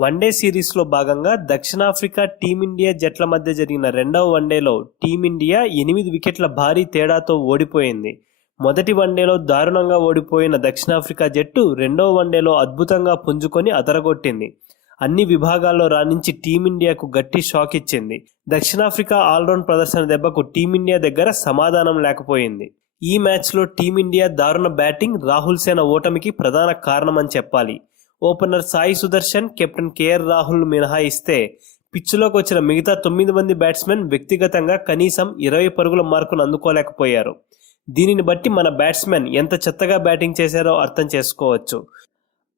One day సిరీస్లో భాగంగా దక్షిణాఫ్రికా టీమిండియా జట్ల మధ్య జరిగిన రెండవ వన్డేలో టీమిండియా 8 వికెట్ల భారీ తేడాతో ఓడిపోయింది. మొదటి వన్డేలో దారుణంగా ఓడిపోయిన దక్షిణాఫ్రికా జట్టు రెండవ వన్డేలో అద్భుతంగా పుంజుకొని అదరగొట్టింది. అన్ని విభాగాల్లో రాణించి టీమిండియాకు గట్టి షాక్ ఇచ్చింది. దక్షిణాఫ్రికా ఆల్రౌండ్ ప్రదర్శన దెబ్బకు టీమిండియా దగ్గర సమాధానం లేకపోయింది. ఈ మ్యాచ్లో టీమిండియా దారుణ బ్యాటింగ్ రాహుల్ సేన ఓటమికి ప్రధాన కారణమని చెప్పాలి. Opener Sai Sudharsan, captain KL Rahul మినహాయిస్తే పిచ్చులోకి వచ్చిన మిగతా 9 మంది బ్యాట్స్మెన్ వ్యక్తిగతంగా కనీసం 20 పరుగుల మార్కును అందుకోలేకపోయారు. దీనిని బట్టి మన బ్యాట్స్మెన్ ఎంత చెత్తగా బ్యాటింగ్ చేశారో అర్థం చేసుకోవచ్చు.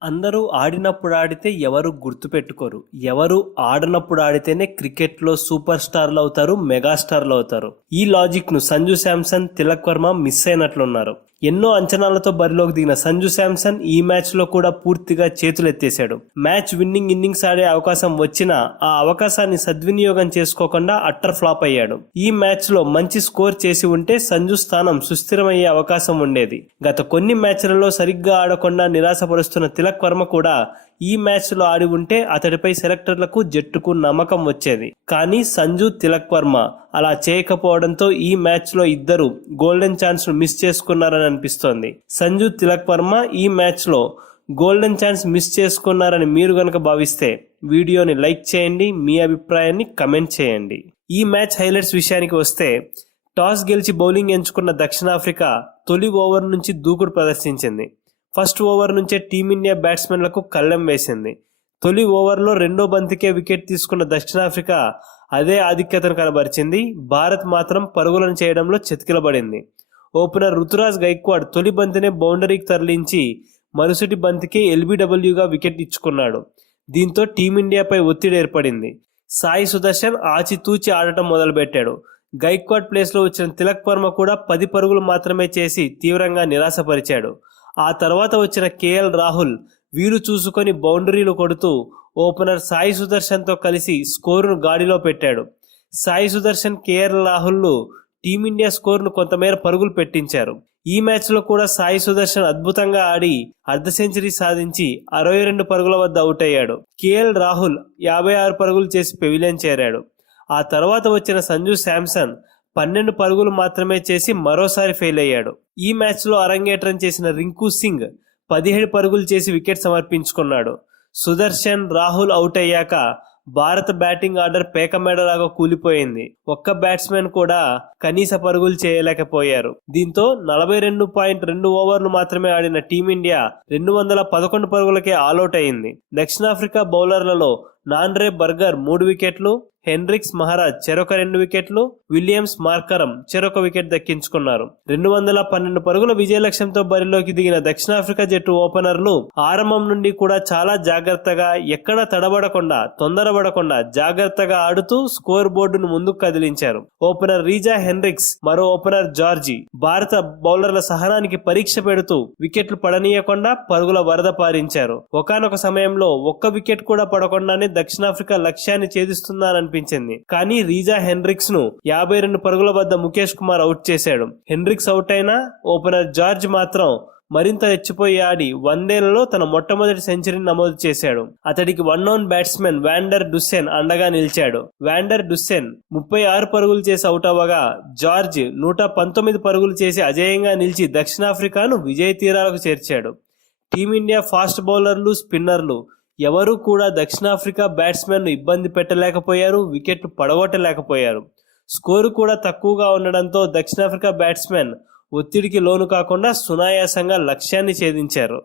అందరూ ఆడినప్పుడు ఆడితే ఎవరు గుర్తుపెట్టుకోరు, ఎవరు ఆడనప్పుడు ఆడితేనే క్రికెట్లో సూపర్ స్టార్లు అవుతారు, మెగాస్టార్లు అవుతారు. ఈ లాజిక్ను సంజు శాంసన్, తిలక్ వర్మ మిస్ అయినట్లున్నారు. ఎన్నో అంచనాలతో బరిలోకి దిగిన సంజు శాంసన్ ఈ మ్యాచ్లో కూడా పూర్తిగా చేతులెత్తేశాడు. మ్యాచ్ విన్నింగ్ ఇన్నింగ్స్ ఆడే అవకాశం వచ్చినా ఆ అవకాశాన్ని సద్వినియోగం చేసుకోకుండా అట్టర్ ఫ్లాప్ అయ్యాడు. ఈ మ్యాచ్లో మంచి స్కోర్ చేసి ఉంటే సంజు స్థానం సుస్థిరమయ్యే అవకాశం ఉండేది. గత కొన్ని మ్యాచ్లలో సరిగ్గా ఆడకుండా నిరాశపరుస్తున్న తిలక్ వర్మ కూడా ఈ మ్యాచ్లో ఆడి ఉంటే అతడిపై సెలెక్టర్లకు, జట్టుకు నమ్మకం వచ్చేది. కానీ సంజు, తిలక్ వర్మ అలా చేయకపోవడంతో ఈ మ్యాచ్లో ఇద్దరు గోల్డెన్ ఛాన్స్ ను మిస్ చేసుకున్నారని అనిపిస్తోంది. సంజు, తిలక్ వర్మ ఈ మ్యాచ్లో గోల్డెన్ ఛాన్స్ మిస్ చేసుకున్నారని మీరు గనక భావిస్తే వీడియోని లైక్ చేయండి, మీ అభిప్రాయాన్ని కమెంట్ చేయండి. ఈ మ్యాచ్ హైలైట్స్ విషయానికి వస్తే టాస్ గెలిచి బౌలింగ్ ఎంచుకున్న దక్షిణాఫ్రికా తొలి ఓవర్ నుంచి దూకుడు ప్రదర్శించింది. ఫస్ట్ ఓవర్ నుంచే టీమిండియా బ్యాట్స్మెన్లకు కళ్ళెం వేసింది. తొలి ఓవర్లో రెండో బంతికే వికెట్ తీసుకున్న దక్షిణాఫ్రికా అదే ఆధిక్యతను కనబరిచింది. భారత్ మాత్రం పరుగులను చేయడంలో చతికిలబడింది. ఓపెనర్ రుతురాజ్ గైక్వాడ్ తొలి బంతినే బౌండరీకి తరలించి మరుసటి బంతికే ఎల్బీడబ్ల్యూగా వికెట్ ఇచ్చుకున్నాడు. దీంతో టీమిండియాపై ఒత్తిడి ఏర్పడింది. సాయి సుదర్శన్ ఆచితూచి ఆడటం మొదలుపెట్టాడు. గైక్వాడ్ ప్లేస్లో వచ్చిన తిలక్ వర్మ కూడా 10 పరుగులు మాత్రమే చేసి తీవ్రంగా నిరాశపరిచాడు. ఆ తర్వాత వచ్చిన కేఎల్ రాహుల్ వీలు చూసుకొని బౌండరీలు కొడుతూ ఓపెనర్ సాయి సుదర్శన్తో కలిసి స్కోరును గాడిలో పెట్టాడు. సాయి సుదర్శన్, కేఎల్ రాహుల్లు టీమిండియా స్కోరును కొంతమేర పరుగులు పెట్టించారు. ఈ మ్యాచ్లో కూడా సాయి సుదర్శన్ అద్భుతంగా ఆడి అర్ధ సెంచరీ సాధించి 62 పరుగుల వద్ద అవుట్ అయ్యాడు. కేఎల్ రాహుల్ 56 పరుగులు చేసి పెవిలియన్ చేరాడు. ఆ తర్వాత వచ్చిన సంజు శాంసన్ 12 పరుగులు మాత్రమే చేసి మరోసారి ఫెయిల్ అయ్యాడు. ఈ మ్యాచ్లో అరంగేట్రం చేసిన రింకు సింగ్ 17 పరుగులు చేసి వికెట్ సమర్పించుకున్నాడు. సుదర్శన్, రాహుల్ అవుట్ అయ్యాక భారత బ్యాటింగ్ ఆర్డర్ పేకమేడలాగా కూలిపోయింది. ఒక్క బ్యాట్స్మెన్ కూడా కనీస పరుగులు చేయలేకపోయారు. దీంతో 42.2 ఓవర్లు మాత్రమే ఆడిన టీమిండియా 211 పరుగులకే ఆల్అౌట్ అయింది. దక్షిణాఫ్రికా బౌలర్లలో నాండ్రే బర్గర్ 3 వికెట్లు, హెన్రిక్స్ మహారాజ్ చెరొక 2 వికెట్లు, విలియమ్స్ మార్కరం చెరొక వికెట్ దక్కించుకున్నారు. 212 పరుగుల విజయ లక్ష్యంతో బరిలోకి దిగిన దక్షిణాఫ్రికా జట్టు ఓపెనర్లు ఆరంభం నుండి కూడా చాలా జాగ్రత్తగా, ఎక్కడా తడబడకుండా, తొందరపడకుండా జాగ్రత్తగా ఆడుతూ స్కోర్ బోర్డును ముందుకు కదిలించారు. ఓపెనర్ రీజా హెన్రిక్స్, మరో ఓపెనర్ జార్జి భారత బౌలర్ల సహనానికి పరీక్ష పెడుతూ వికెట్లు పడనీయకుండా పరుగుల వరద పారించారు. ఒకానొక సమయంలో ఒక్క వికెట్ కూడా పడకుండానే దక్షిణాఫ్రికా లక్ష్యాన్ని ఛేదిస్తుందని అనిపించింది. కానీ రీజా హెన్రిక్స్ ను 52 పరుగుల వద్ద ముఖేష్ కుమార్ అవుట్ చేశాడు. హెన్రిక్స్ అవుట్ అయినా ఓపెనర్ జార్జ్ మాత్రం మరింత రెచ్చిపోయి ఆడి వన్డేలలో తన మొట్టమొదటి సెంచరీని నమోదు చేశాడు. అతడికి వన్ డౌన్ బ్యాట్స్మెన్ వాండర్ డుస్సెన్ అండగా నిలిచాడు. వాండర్ డుస్సెన్ 36 పరుగులు చేసి అవుట్ అవ్వగా జార్జ్ 119 పరుగులు చేసి అజేయంగా నిలిచి దక్షిణాఫ్రికాను విజయ తీరాలకు చేర్చాడు. టీమిండియా ఫాస్ట్ బౌలర్లు, స్పిన్నర్లు ఎవరూ కూడా దక్షిణాఫ్రికా బ్యాట్స్మెన్ ఇబ్బంది పెట్టలేకపోయారు, వికెట్లు పడగొట్టలేకపోయారు. స్కోరు కూడా తక్కువగా ఉండడంతో దక్షిణాఫ్రికా బ్యాట్స్మెన్ ఒత్తిడికి లోను కాకుండా సునాయాసంగా లక్ష్యాన్ని ఛేదించారు.